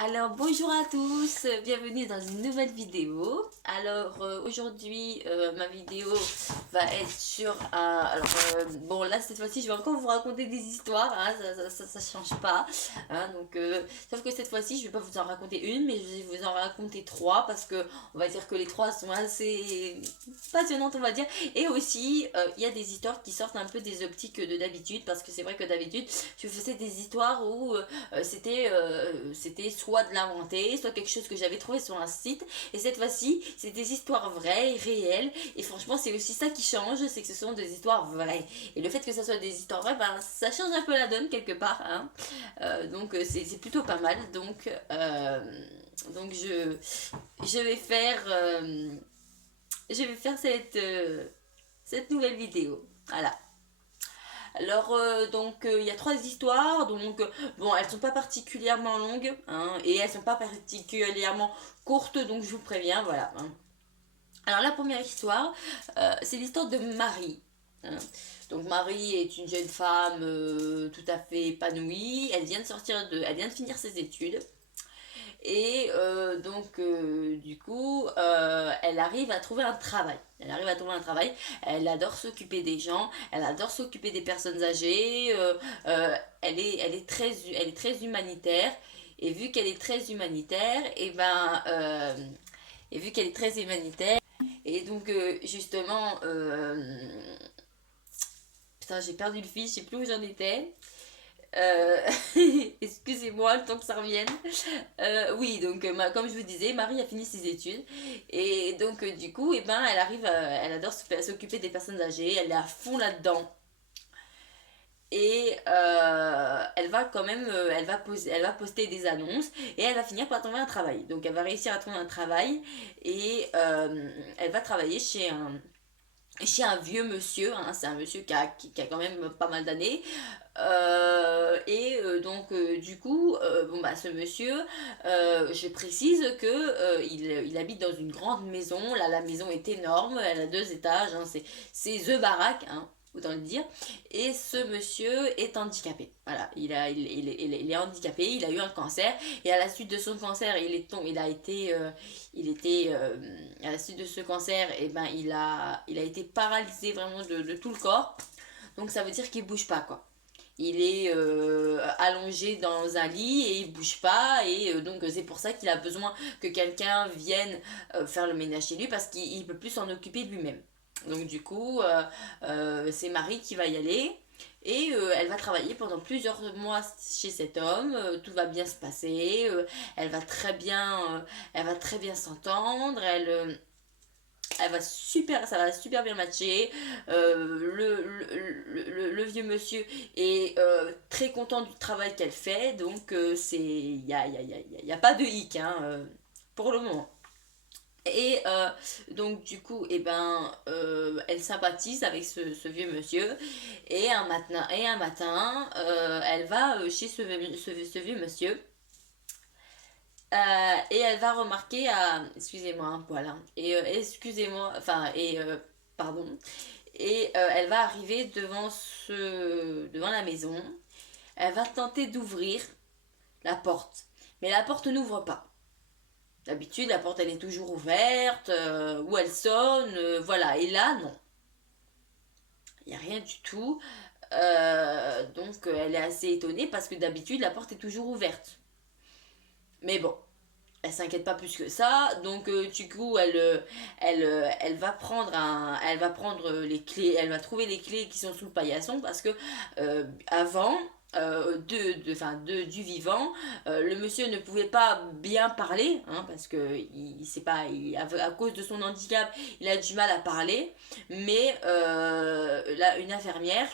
Alors bonjour à tous, bienvenue dans une nouvelle vidéo. Alors aujourd'hui ma vidéo va être sur bon là cette fois-ci je vais encore vous raconter des histoires, hein, ça change pas, hein, donc sauf que cette fois-ci je vais pas vous en raconter une mais je vais vous en raconter trois parce que on va dire que les trois sont assez passionnantes on va dire, et aussi il y a des histoires qui sortent un peu des optiques de d'habitude parce que c'est vrai que d'habitude je faisais des histoires où c'était soit de l'inventé, soit quelque chose que j'avais trouvé sur un site. Et cette fois-ci, c'est des histoires vraies, réelles. Et franchement, c'est aussi ça qui change, c'est que ce sont des histoires vraies. Et le fait que ça soit des histoires vraies, ben, ça change un peu la donne quelque part. Hein. C'est plutôt pas mal. Donc je vais faire, cette nouvelle vidéo. Voilà. Alors, il y a trois histoires, bon, elles sont pas particulièrement longues, hein, et elles sont pas particulièrement courtes, donc je vous préviens, voilà. Hein. Alors, la première histoire, c'est l'histoire de Marie. Hein. Donc, Marie est une jeune femme tout à fait épanouie, elle vient de finir ses études, et du coup, elle arrive à trouver un travail. Elle arrive à trouver un travail. Elle adore s'occuper des gens. Elle adore s'occuper des personnes âgées. Elle est très humanitaire. Et vu qu'elle est très humanitaire, et vu qu'elle est très humanitaire, et donc justement, putain, j'ai perdu le fil, je sais plus où j'en étais. Euh, Excusez-moi, le temps que ça revienne. Oui, comme je vous disais, Marie a fini ses études. Et donc, du coup, elle adore s'occuper des personnes âgées. Elle est à fond là-dedans. Et elle va poster des annonces et elle va finir par trouver un travail. Donc, elle va réussir à trouver un travail et elle va travailler chez un vieux monsieur, hein, c'est un monsieur qui a quand même pas mal d'années. Du coup, bon bah ce monsieur, je précise que il habite dans une grande maison. Là, la maison est énorme, elle a 2 étages, hein, c'est The Baraque, hein, autant le dire. Et ce monsieur est handicapé. Voilà, il est handicapé, il a eu un cancer et à la suite de son cancer, à la suite de ce cancer, il a été paralysé vraiment de tout le corps. Donc ça veut dire qu'il bouge pas quoi. Il est allongé dans un lit et il bouge pas, et donc c'est pour ça qu'il a besoin que quelqu'un vienne faire le ménage chez lui parce qu'il peut plus s'en occuper lui-même. Donc du coup, c'est Marie qui va y aller. Et elle va travailler pendant plusieurs mois chez cet homme, tout va bien se passer, elle va très bien s'entendre, ça va super bien matcher. Le vieux monsieur est très content du travail qu'elle fait, donc y a pas de hic hein, pour le moment. Et elle sympathise avec ce vieux monsieur. Et un matin elle va chez ce vieux monsieur. Et elle va remarquer excusez-moi un poil, hein, excusez-moi, pardon. Et elle va arriver devant la maison. Elle va tenter d'ouvrir la porte. Mais la porte n'ouvre pas. D'habitude, la porte elle est toujours ouverte, ou elle sonne, voilà. Et là, non. Il n'y a rien du tout. Elle est assez étonnée parce que d'habitude, la porte est toujours ouverte. Mais bon, elle s'inquiète pas plus que ça, donc du coup elle va prendre les clés, elle va trouver les clés qui sont sous le paillasson parce que avant du vivant, le monsieur ne pouvait pas bien parler, hein, parce que à cause de son handicap il a du mal à parler, mais là une infirmière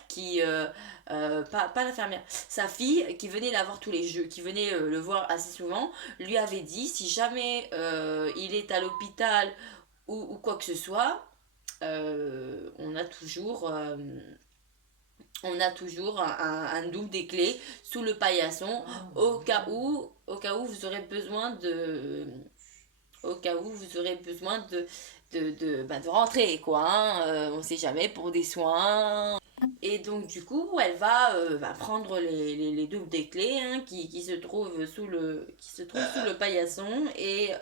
pas l'infirmière, sa fille qui venait la voir tous les jours, qui venait le voir assez souvent, lui avait dit si jamais il est à l'hôpital ou quoi que ce soit, on a toujours un double des clés sous le paillasson au cas où vous aurez besoin de rentrer quoi, hein, on sait jamais pour des soins. Et donc du coup, elle va prendre les doubles des clés, hein, qui se trouvent sous le paillasson, et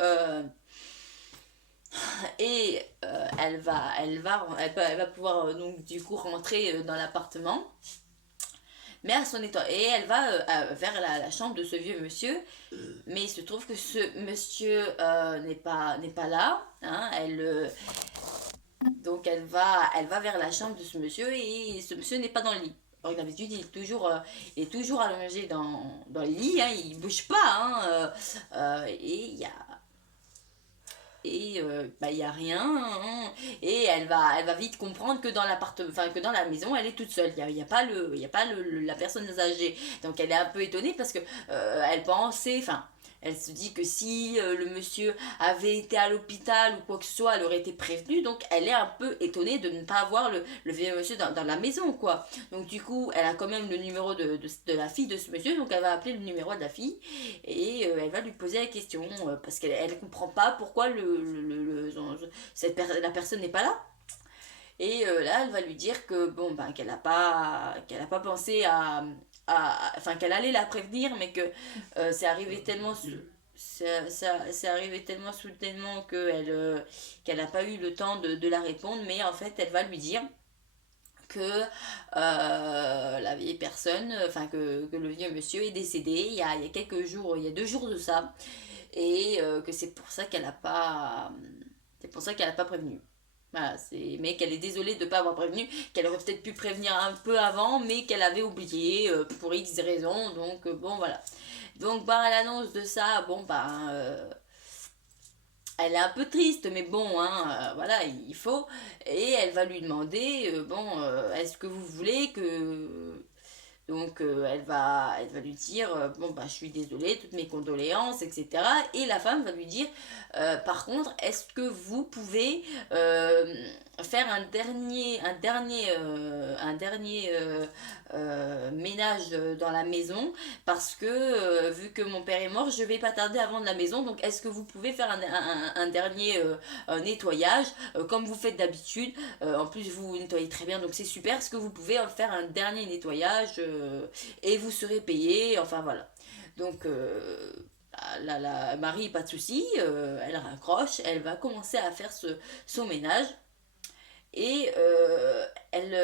elle va pouvoir donc du coup rentrer dans l'appartement. Mais à son état, et elle va vers la chambre de ce vieux monsieur, mais il se trouve que ce monsieur n'est pas là, hein, donc elle va vers la chambre de ce monsieur, et ce monsieur n'est pas dans le lit. Alors, d'habitude, il est toujours allongé dans le lit, hein, il bouge pas, hein, et il y a rien, hein. Et elle va vite comprendre que dans l'appartement, enfin que dans la maison, elle est toute seule. Il y a pas la personne âgée. Donc elle est un peu étonnée parce que elle pensait, enfin, elle se dit que si le monsieur avait été à l'hôpital ou quoi que ce soit, elle aurait été prévenue. Donc elle est un peu étonnée de ne pas avoir le vieux monsieur dans la maison, quoi. Donc du coup, elle a quand même le numéro de la fille de ce monsieur. Donc elle va appeler le numéro de la fille, et elle va lui poser la question, parce qu'elle comprend pas pourquoi la personne n'est pas là. Et là, elle va lui dire que bon, ben, qu'elle a pas pensé enfin, qu'elle allait la prévenir, mais que c'est arrivé tellement c'est arrivé tellement soudainement qu'elle n'a pas eu le temps de la répondre. Mais en fait, elle va lui dire que la vieille personne, enfin que le vieux monsieur est décédé il y a quelques jours, il y a 2 jours de ça, et que c'est pour ça qu'elle a pas, c'est pour ça qu'elle a pas prévenu. Voilà, mais qu'elle est désolée de ne pas avoir prévenu, qu'elle aurait peut-être pu prévenir un peu avant, mais qu'elle avait oublié pour X raisons. Donc bon, voilà. Donc par l'annonce de ça, bon elle est un peu triste, mais bon, hein, voilà, il faut. Et elle va lui demander, est-ce que vous voulez que... Donc elle va lui dire, bon bah je suis désolée, toutes mes condoléances, etc. Et la femme va lui dire, par contre, est-ce que vous pouvez faire un dernier ménage dans la maison, parce que vu que mon père est mort, je vais pas tarder à vendre la maison. Donc est-ce que vous pouvez faire un dernier nettoyage comme vous faites d'habitude. En plus, vous nettoyez très bien, donc c'est super. Est-ce que vous pouvez en faire un dernier nettoyage et vous serez payé. Enfin voilà. Donc la Marie, pas de souci, elle raccroche, elle va commencer à faire son ménage, et elle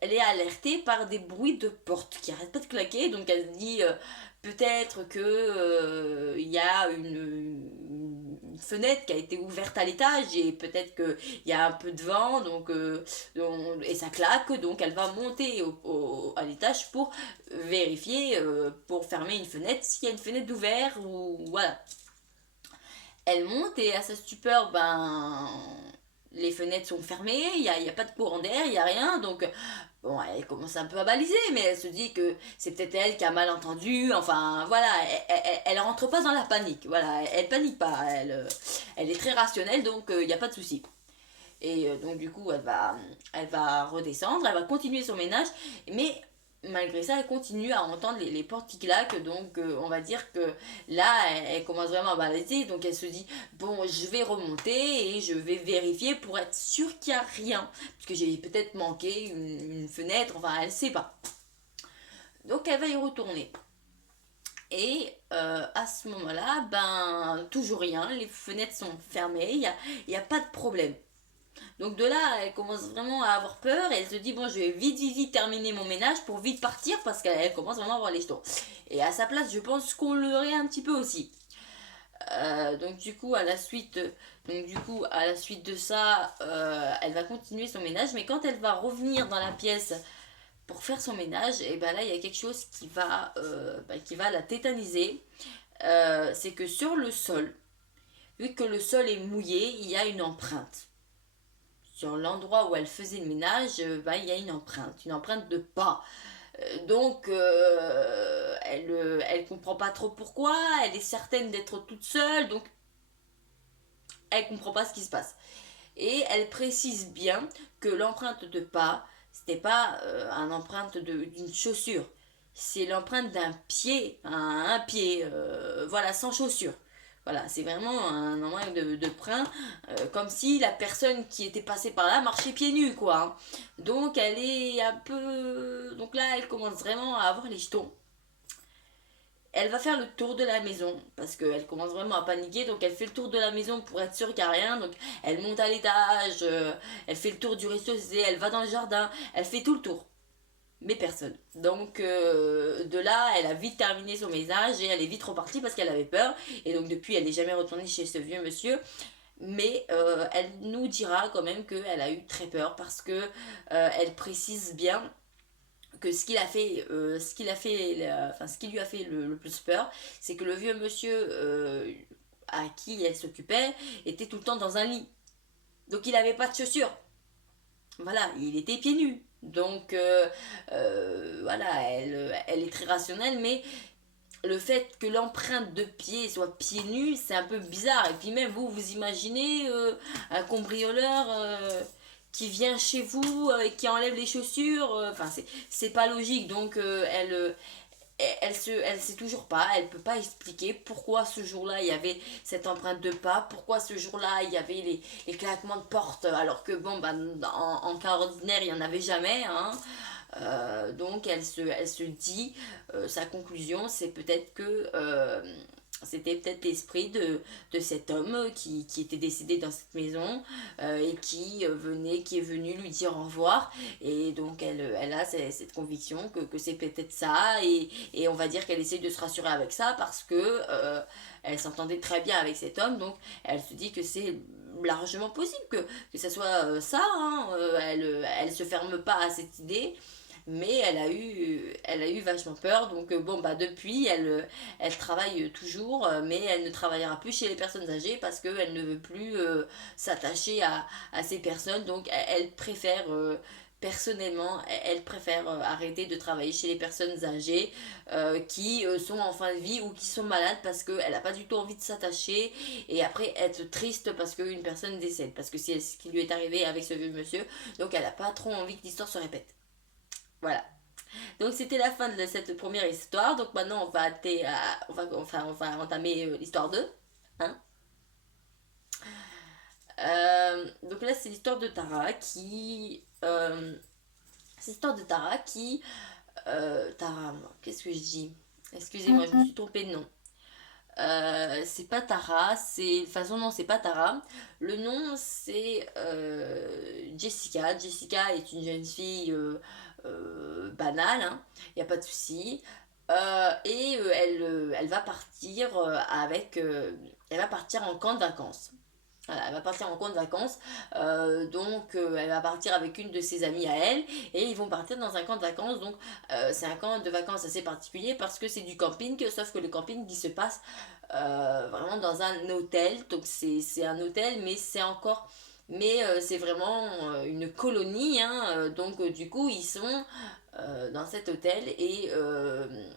est alertée par des bruits de porte qui arrêtent pas de claquer. Donc elle se dit, peut-être que il y a une fenêtre qui a été ouverte à l'étage, et peut-être qu'il y a un peu de vent, et ça claque. Donc elle va monter à l'étage pour vérifier, pour fermer une fenêtre s'il y a une fenêtre d'ouvert, ou voilà. Elle monte, et à sa stupeur, ben, les fenêtres sont fermées, y a pas de courant d'air, il n'y a rien. Donc, bon, elle commence un peu à baliser, mais elle se dit que c'est peut-être elle qui a mal entendu. Enfin, voilà, elle rentre pas dans la panique. Voilà, elle panique pas. Elle est très rationnelle, donc il n'y a pas de souci. Et donc du coup, elle va redescendre, elle va continuer son ménage, mais malgré ça, elle continue à entendre les portes qui claquent. Donc on va dire que là, elle commence vraiment à balader. Donc elle se dit, bon, je vais remonter et je vais vérifier pour être sûre qu'il n'y a rien, parce que j'ai peut-être manqué une fenêtre, enfin elle sait pas. Donc elle va y retourner. Et à ce moment-là, ben, toujours rien, les fenêtres sont fermées, il y a pas de problème. Donc de là, elle commence vraiment à avoir peur, et elle se dit, bon, je vais vite terminer mon ménage pour vite partir, parce qu'elle commence vraiment à avoir les jetons. Et à sa place, je pense qu'on l'aurait un petit peu aussi. À la suite de ça, elle va continuer son ménage, mais quand elle va revenir dans la pièce pour faire son ménage, et ben là, il y a quelque chose qui va la tétaniser. C'est que sur le sol, vu que le sol est mouillé, il y a une empreinte. Sur l'endroit où elle faisait le ménage, il y a une empreinte de pas. Elle comprend pas trop pourquoi, elle est certaine d'être toute seule, donc elle comprend pas ce qui se passe. Et elle précise bien que l'empreinte de pas, c'était pas une empreinte d'une chaussure, c'est l'empreinte d'un pied, un pied, voilà, sans chaussure. Voilà, c'est vraiment un endroit de prin, comme si la personne qui était passée par là marchait pieds nus, quoi, hein. Donc elle est un peu... Donc là, elle commence vraiment à avoir les jetons. Elle va faire le tour de la maison parce qu'elle commence vraiment à paniquer. Donc elle fait le tour de la maison pour être sûre qu'il n'y a rien. Donc elle monte à l'étage, elle fait le tour du rez-de-chaussée, elle va dans le jardin, elle fait tout le tour. Mais personne. Donc de là, elle a vite terminé son message et elle est vite repartie parce qu'elle avait peur. Et donc depuis, elle n'est jamais retournée chez ce vieux monsieur. Mais elle nous dira quand même qu'elle a eu très peur parce que elle précise bien que ce qui lui a fait le plus peur, c'est que le vieux monsieur à qui elle s'occupait était tout le temps dans un lit. Donc il n'avait pas de chaussures. Voilà, il était pieds nus. Donc voilà, elle est très rationnelle, mais le fait que l'empreinte de pied soit pieds nus, c'est un peu bizarre. Et puis même vous imaginez un cambrioleur qui vient chez vous et qui enlève les chaussures. Enfin, c'est pas logique. Donc elle sait toujours pas, elle peut pas expliquer pourquoi ce jour-là il y avait cette empreinte de pas, pourquoi ce jour-là il y avait les claquements de porte, alors que bon, bah, en cas ordinaire il y en avait jamais, hein. Donc elle se dit, sa conclusion c'est peut-être que c'était peut-être l'esprit de cet homme qui était décédé dans cette maison et qui est venu lui dire au revoir. Et donc elle a cette conviction que c'est peut-être ça. Et on va dire qu'elle essaie de se rassurer avec ça parce que elle s'entendait très bien avec cet homme. Donc elle se dit que c'est largement possible que ça soit ça, hein. Elle se ferme pas à cette idée, mais elle a eu vachement peur. Donc bon, bah depuis elle travaille toujours, mais elle ne travaillera plus chez les personnes âgées parce qu'elle ne veut plus s'attacher à ces personnes. Donc elle préfère personnellement, elle préfère arrêter de travailler chez les personnes âgées qui sont en fin de vie ou qui sont malades parce qu'elle n'a pas du tout envie de s'attacher et après être triste parce qu'une personne décède, parce que c'est ce qui lui est arrivé avec ce vieux monsieur. Donc elle n'a pas trop envie que l'histoire se répète. Voilà. Donc c'était la fin de cette première histoire. Donc maintenant on va entamer l'histoire 2. Hein. Donc là c'est l'histoire de Tara qui... c'est l'histoire de Tara qui... Tara, qu'est-ce que je dis? Excusez-moi, je me suis trompée de nom. C'est pas Tara, c'est... Enfin son nom c'est pas Tara. Le nom c'est Jessica. Jessica est une jeune fille banale, hein. Il n'y a pas de souci. Elle va partir elle va partir en camp de vacances. Voilà, elle va partir en camp de vacances. Donc elle va partir avec une de ses amies à elle. Et ils vont partir dans un camp de vacances. Donc c'est un camp de vacances assez particulier parce que c'est du camping. Sauf que le camping qui se passe vraiment dans un hôtel. Donc c'est un hôtel, mais c'est encore... Mais c'est vraiment une colonie, hein. Donc du coup ils sont dans cet hôtel et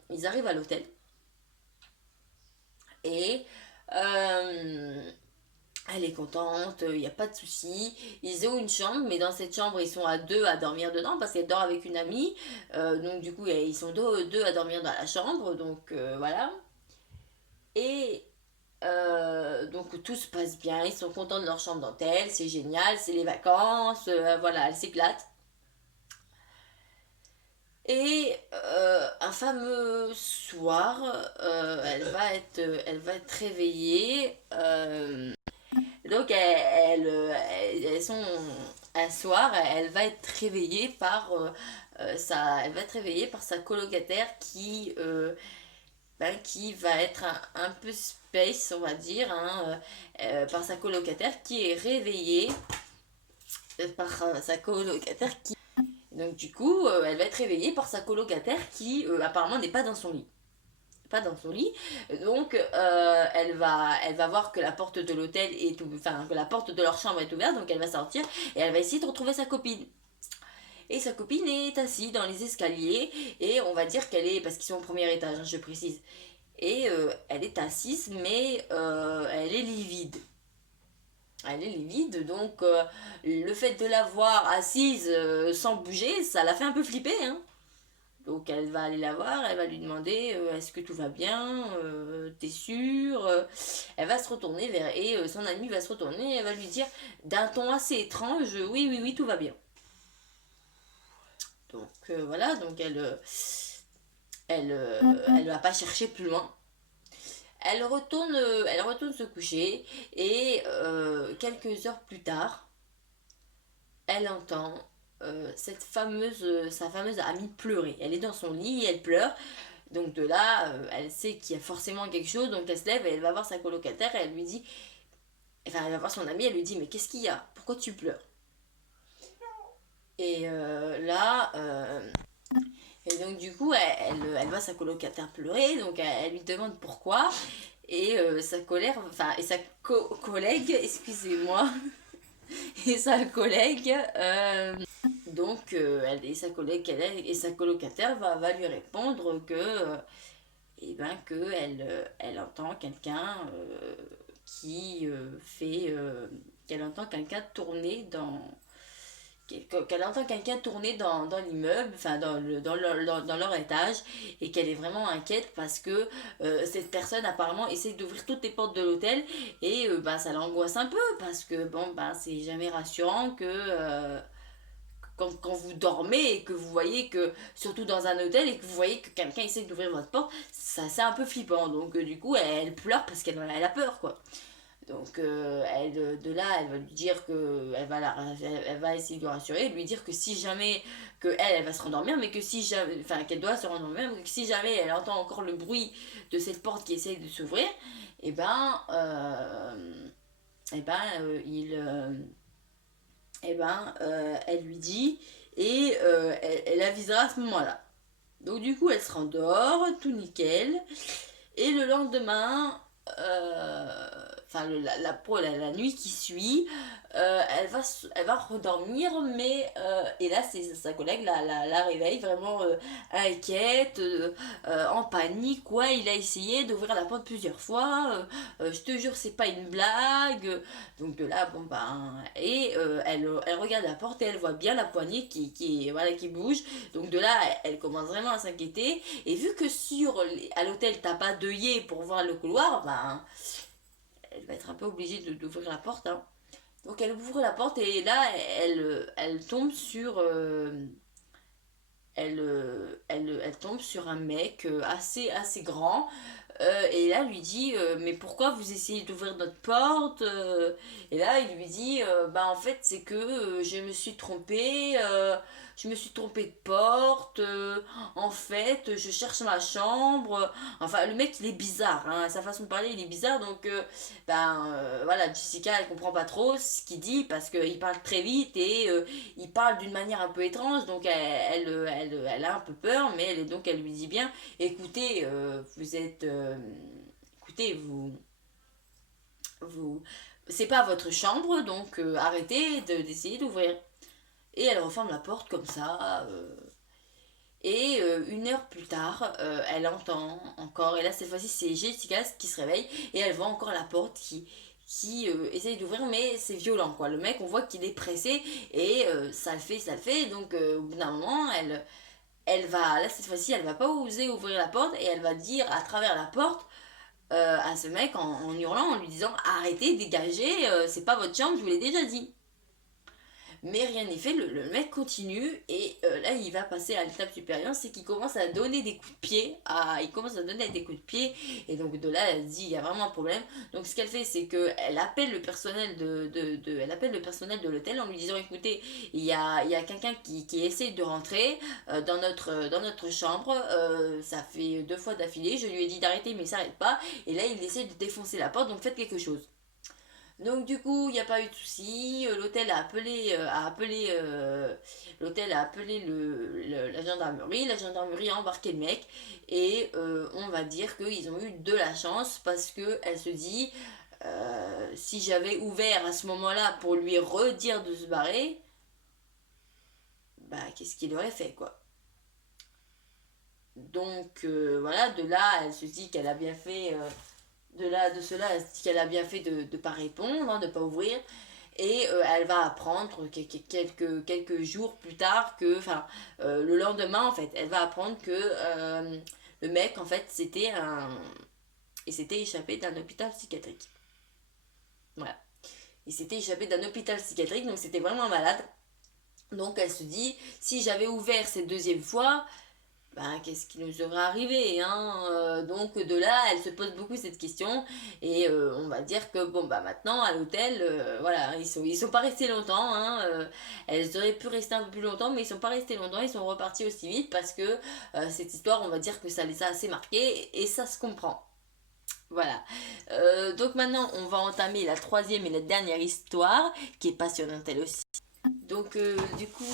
ils arrivent à l'hôtel. Et elle est contente, il n'y a pas de souci. Ils ont une chambre, mais dans cette chambre, ils sont à deux à dormir dedans parce qu'elle dort avec une amie. Donc, du coup, ils sont deux à dormir dans la chambre. Donc, voilà. Et donc, tout se passe bien. Ils sont contents de leur chambre d'hôtel. C'est génial, c'est les vacances. Voilà, elles s'éclatent. Et un fameux soir, elle va être réveillée. Donc elles sont un soir, elle va être réveillée par elle va être réveillée par sa colocataire qui va être un peu space, on va dire, hein, par sa colocataire qui est réveillée par sa colocataire qui... Donc du coup, elle va être réveillée par sa colocataire qui apparemment n'est pas dans son lit. Pas dans son lit. Donc elle va voir que la porte de l'hôtel enfin que la porte de leur chambre est ouverte, donc elle va sortir et elle va essayer de retrouver sa copine. Et sa copine est assise dans les escaliers et on va dire qu'elle est, parce qu'ils sont au premier étage, hein, je précise. Et elle est assise mais elle est livide. Elle est livide, donc le fait de la voir assise sans bouger, ça la fait un peu flipper, hein. Donc elle va aller la voir, elle va lui demander est-ce que tout va bien, t'es sûre. Elle va se retourner vers et son amie va se retourner et elle va lui dire d'un ton assez étrange oui oui oui tout va bien. Donc voilà, donc elle va pas chercher plus loin. Elle retourne se coucher et quelques heures plus tard, elle entend sa fameuse amie pleurer. Elle est dans son lit et elle pleure. Donc de là, elle sait qu'il y a forcément quelque chose, donc elle se lève et elle va voir sa colocataire et elle lui dit, enfin elle va voir son amie, elle lui dit mais qu'est-ce qu'il y a? Pourquoi tu pleures? Et et donc du coup elle voit sa colocataire pleurer, donc elle lui demande pourquoi et sa colère, enfin et sa collègue, excusez-moi, et sa collègue donc elle et sa collègue et sa colocataire va lui répondre que et ben que elle entend quelqu'un qui fait qu'elle entend quelqu'un tourner qu'elle entend quelqu'un tourner dans l'immeuble, enfin dans leur étage, et qu'elle est vraiment inquiète parce que cette personne apparemment essaie d'ouvrir toutes les portes de l'hôtel et bah, ça l'angoisse un peu parce que bon bah c'est jamais rassurant que quand vous dormez et que vous voyez que, surtout dans un hôtel, et que vous voyez que quelqu'un essaie d'ouvrir votre porte, ça c'est un peu flippant. Donc du coup, elle pleure parce elle a peur, quoi. Donc de là, elle va lui dire que elle va essayer de le rassurer, lui dire que si jamais que elle va se rendormir, mais que si jamais, enfin qu'elle doit se rendormir, mais que si jamais elle entend encore le bruit de cette porte qui essaye de s'ouvrir, et ben, et ben, elle lui dit et elle avisera à ce moment-là. Donc du coup, elle se rendort, tout nickel. Et le lendemain, enfin la nuit qui suit, elle va redormir, mais et là c'est sa collègue la réveille vraiment inquiète, en panique, quoi. Il a essayé d'ouvrir la porte plusieurs fois, je te jure c'est pas une blague. Donc de là bon ben et elle regarde la porte et elle voit bien la poignée voilà qui bouge. Donc de là elle commence vraiment à s'inquiéter et vu que à l'hôtel t'as pas d'œillet pour voir le couloir, ben elle va être un peu obligée d'ouvrir la porte, hein. Donc elle ouvre la porte et là elle tombe sur elle tombe sur un mec assez grand et là lui dit mais pourquoi vous essayez d'ouvrir notre porte et là il lui dit bah en fait c'est que je me suis trompée de porte en fait je cherche ma chambre. Enfin le mec il est bizarre, hein, sa façon de parler il est bizarre donc voilà Jessica elle comprend pas trop ce qu'il dit parce qu'il parle très vite et il parle d'une manière un peu étrange donc elle a un peu peur mais donc elle lui dit bien écoutez vous êtes écoutez vous c'est pas votre chambre donc arrêtez d'essayer d'ouvrir et elle referme la porte comme ça et une heure plus tard elle entend encore et là cette fois-ci c'est Jessica qui se réveille et elle voit encore la porte qui essaye d'ouvrir mais c'est violent quoi le mec on voit qu'il est pressé et ça le fait donc au bout d'un moment elle va, là cette fois-ci, elle va pas oser ouvrir la porte et elle va dire à travers la porte à ce mec en hurlant, en lui disant arrêtez, dégagez, c'est pas votre chambre, je vous l'ai déjà dit. Mais rien n'est fait, le mec continue et là il va passer à l'étape supérieure, c'est qu'il commence à donner des coups de pied, il commence à donner des coups de pied et donc de là elle dit il y a vraiment un problème. Donc ce qu'elle fait c'est qu'elle appelle le personnel elle appelle le personnel de l'hôtel en lui disant écoutez il y a quelqu'un qui essaie de rentrer dans notre chambre, ça fait 2 fois d'affilée, je lui ai dit d'arrêter mais il s'arrête pas et là il essaie de défoncer la porte donc faites quelque chose. Donc du coup, il n'y a pas eu de souci. L'hôtel a appelé la gendarmerie. La gendarmerie a embarqué le mec et on va dire qu'ils ont eu de la chance parce que elle se dit si j'avais ouvert à ce moment-là pour lui redire de se barrer, bah qu'est-ce qu'il aurait fait quoi. Donc voilà, de là, elle se dit qu'elle a bien fait de cela, elle se dit qu'elle a bien fait de ne pas répondre, hein, de ne pas ouvrir. Et elle va apprendre quelques jours plus tard que, enfin, le lendemain en fait, elle va apprendre que le mec en fait il s'était échappé d'un hôpital psychiatrique. Voilà. Il s'était échappé d'un hôpital psychiatrique, donc c'était vraiment malade. Donc elle se dit, si j'avais ouvert cette deuxième fois, ben, qu'est-ce qui nous serait arrivé, hein. Donc de là, elle se pose beaucoup cette question et on va dire que bon bah maintenant à l'hôtel, voilà, ils sont pas restés longtemps, hein. Elles auraient pu rester un peu plus longtemps, mais ils sont pas restés longtemps, ils sont repartis aussi vite parce que cette histoire, on va dire que ça les a assez marqués et ça se comprend. Voilà. Donc maintenant, on va entamer la troisième et la dernière histoire, qui est passionnante elle aussi. Donc du coup,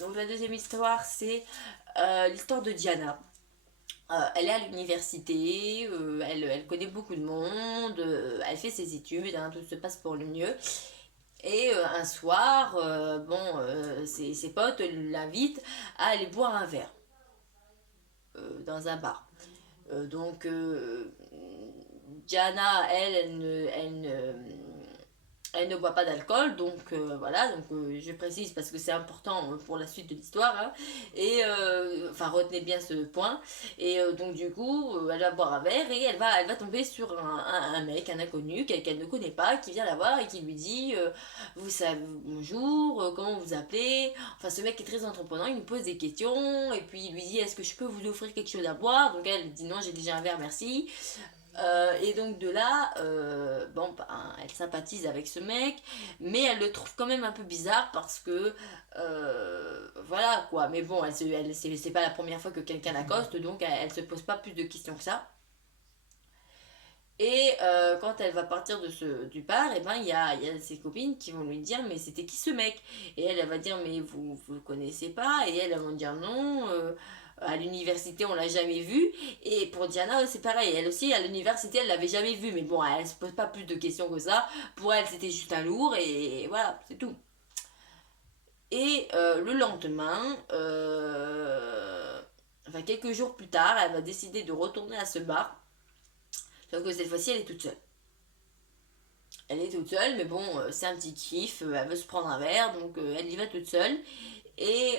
donc la deuxième histoire, c'est l'histoire de Diana. Elle est à l'université, elle connaît beaucoup de monde, elle fait ses études, hein, tout se passe pour le mieux. Et un soir, bon, ses potes l'invitent à aller boire un verre dans un bar. Donc, Diana, elle ne boit pas d'alcool, donc voilà, donc je précise parce que c'est important pour la suite de l'histoire, hein, et enfin retenez bien ce point, et donc du coup elle va boire un verre et elle va tomber sur un mec, un inconnu qu'elle ne connaît pas, qui vient la voir et qui lui dit vous savez, bonjour, comment vous appelez, enfin ce mec est très entreprenant, il nous pose des questions, et puis il lui dit est-ce que je peux vous offrir quelque chose à boire, donc elle dit non j'ai déjà un verre merci. Et donc de là, bon, bah, elle sympathise avec ce mec, mais elle le trouve quand même un peu bizarre parce que, voilà quoi. Mais bon, c'est pas la première fois que quelqu'un l'accoste, donc elle se pose pas plus de questions que ça. Et quand elle va partir du bar, et ben il y a ses copines qui vont lui dire mais c'était qui ce mec? Et elle va dire mais vous le connaissez pas? Et elles vont dire non. À l'université on l'a jamais vu. Et pour Diana c'est pareil, elle aussi à l'université elle l'avait jamais vu, mais bon elle se pose pas plus de questions que ça. Pour elle c'était juste un lourd et voilà c'est tout. Et le lendemain, enfin quelques jours plus tard, elle va décider de retourner à ce bar. Sauf que cette fois-ci elle est toute seule. Elle est toute seule, mais bon, c'est un petit kiff, elle veut se prendre un verre, donc elle y va toute seule. Et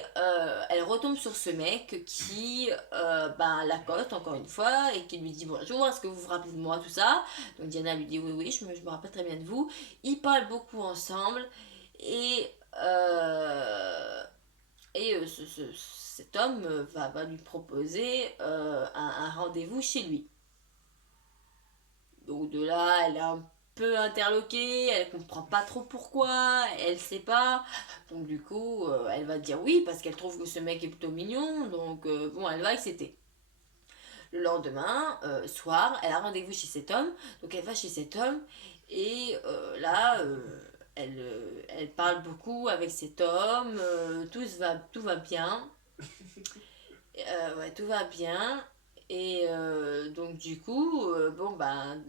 elle retombe sur ce mec qui ben, l'accoste encore une fois et qui lui dit bonjour, est-ce que vous vous rappelez de moi, tout ça. Donc Diana lui dit oui, oui, je me rappelle très bien de vous. Ils parlent beaucoup ensemble et, cet homme va lui proposer un rendez-vous chez lui. Donc de là, elle est un peu interloquée, elle comprend pas trop pourquoi, elle sait pas. Donc du coup, elle va dire oui parce qu'elle trouve que ce mec est plutôt mignon. Donc bon, elle va accepter. Le lendemain, soir, elle a rendez-vous chez cet homme. Donc elle va chez cet homme et là, elle parle beaucoup avec cet homme. Tout va bien. Ouais, tout va bien. Et donc du coup, bon ben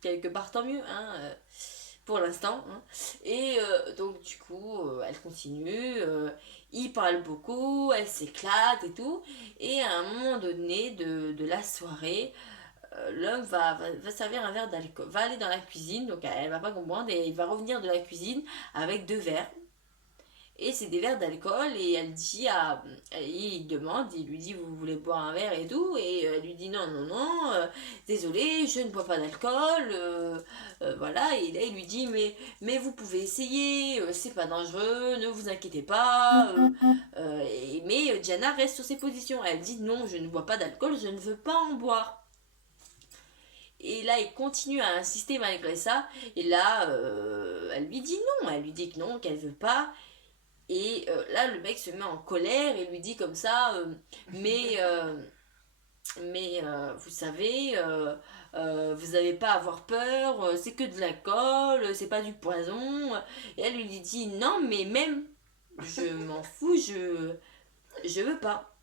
quelque part tant mieux, hein, pour l'instant, hein. Et donc du coup, elle continue, il parle beaucoup, elle s'éclate et tout. Et à un moment donné de la soirée, l'homme va servir un verre d'alcool, va aller dans la cuisine, donc elle va pas comprendre, et il va revenir de la cuisine avec deux verres. Et c'est des verres d'alcool et elle dit à il demande, il lui dit vous voulez boire un verre et tout, et elle lui dit non non non, désolé je ne bois pas d'alcool, voilà. Et là il lui dit mais vous pouvez essayer, c'est pas dangereux, ne vous inquiétez pas, mais Diana reste sur ses positions, elle dit non je ne bois pas d'alcool, je ne veux pas en boire. Et là, il continue à insister malgré ça. Et là, elle lui dit non. Elle lui dit que non, qu'elle veut pas. Et là, le mec se met en colère et lui dit comme ça, mais, vous savez, vous n'avez pas à avoir peur, c'est que de l'alcool, c'est pas du poison. Et elle lui dit, non, mais même, je m'en fous, je veux pas.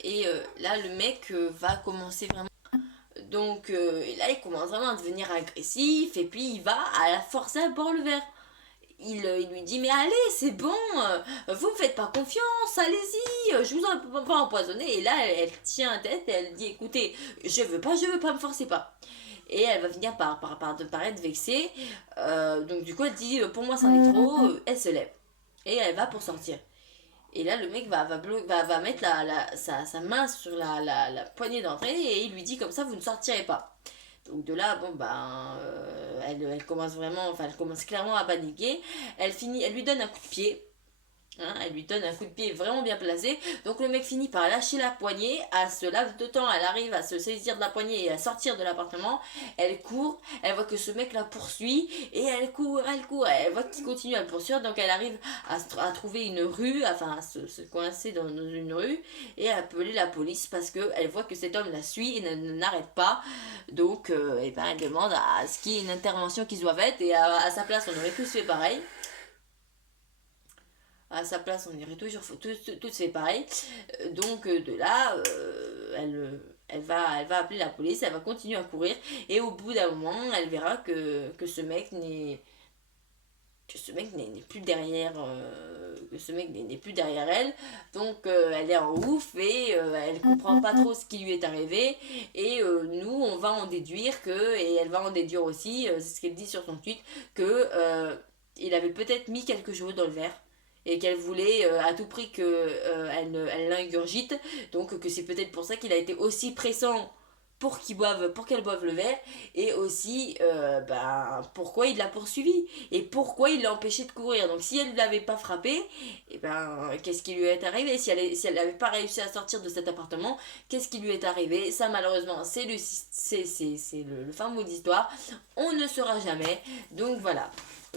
Et là, le mec va commencer vraiment. Donc là, il commence vraiment à devenir agressif et puis il va à la forcer à boire le verre. Il lui dit mais allez c'est bon, vous me faites pas confiance, allez-y, je vous en pas empoisonner. Et là elle tient tête et elle dit écoutez je veux pas, me forcez pas. et elle va finir par être vexée. Donc du coup elle dit pour moi c'en est trop, elle se lève et elle va pour sortir. Et là le mec va mettre sa main sur la poignée d'entrée et il lui dit comme ça vous ne sortirez pas. Donc de là, bon ben, elle commence vraiment, enfin elle commence clairement à paniquer. Elle lui donne un coup de pied. Hein, elle lui donne un coup de pied vraiment bien placé. Donc le mec finit par lâcher la poignée. À ce laps de temps, elle arrive à se saisir de la poignée et à sortir de l'appartement. Elle court. Elle voit que ce mec la poursuit. Et elle court, elle court. Elle voit qu'il continue à le poursuivre. Donc elle arrive à trouver une rue, enfin à se coincer dans une rue. Et à appeler la police parce qu'elle voit que cet homme la suit et n'arrête pas. Donc et ben, elle demande à ce qu'il y ait une intervention qui soit faite. Et à sa place, on aurait tous fait pareil. À sa place, on irait toujours tout fait pareil. Donc de là, elle va appeler la police, elle va continuer à courir et au bout d'un moment, elle verra que ce mec n'est plus derrière que ce mec n'est plus derrière elle. Donc elle est en ouf et elle comprend pas trop ce qui lui est arrivé et nous on va en déduire que et elle va en déduire aussi c'est ce qu'elle dit sur son tweet que il avait peut-être mis quelque chose dans le verre et qu'elle voulait à tout prix que elle l'ingurgite, donc que c'est peut-être pour ça qu'il a été aussi pressant pour qu'elle boive le verre, et aussi ben, pourquoi il l'a poursuivi et pourquoi il l'a empêché de courir. Donc si elle ne l'avait pas frappé, et ben qu'est-ce qui lui est arrivé si elle n'avait pas réussi à sortir de cet appartement, qu'est-ce qui lui est arrivé? Ça malheureusement c'est le fin mot d'histoire, on ne saura jamais. Donc voilà.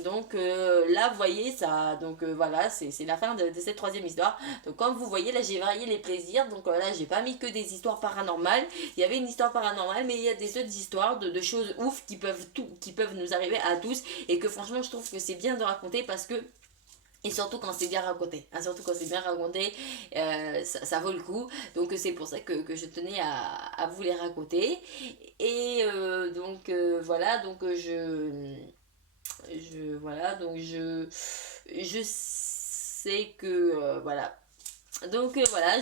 Donc là, vous voyez, ça, donc voilà, c'est la fin de cette troisième histoire. Donc comme vous voyez, là, j'ai varié les plaisirs. Donc là, j'ai pas mis que des histoires paranormales. Il y avait une histoire paranormale, mais il y a des autres histoires de choses ouf qui peuvent nous arriver à tous. Et que franchement, je trouve que c'est bien de raconter parce que et surtout quand c'est bien raconté, hein, surtout quand c'est bien raconté, ça vaut le coup. Donc c'est pour ça que je tenais à vous les raconter. Et donc voilà, donc voilà, donc je sais que voilà. Donc voilà,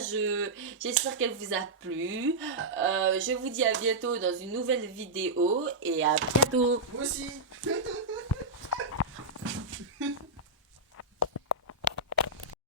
j'espère qu'elle vous a plu. Je vous dis à bientôt dans une nouvelle vidéo et à bientôt. Moi aussi.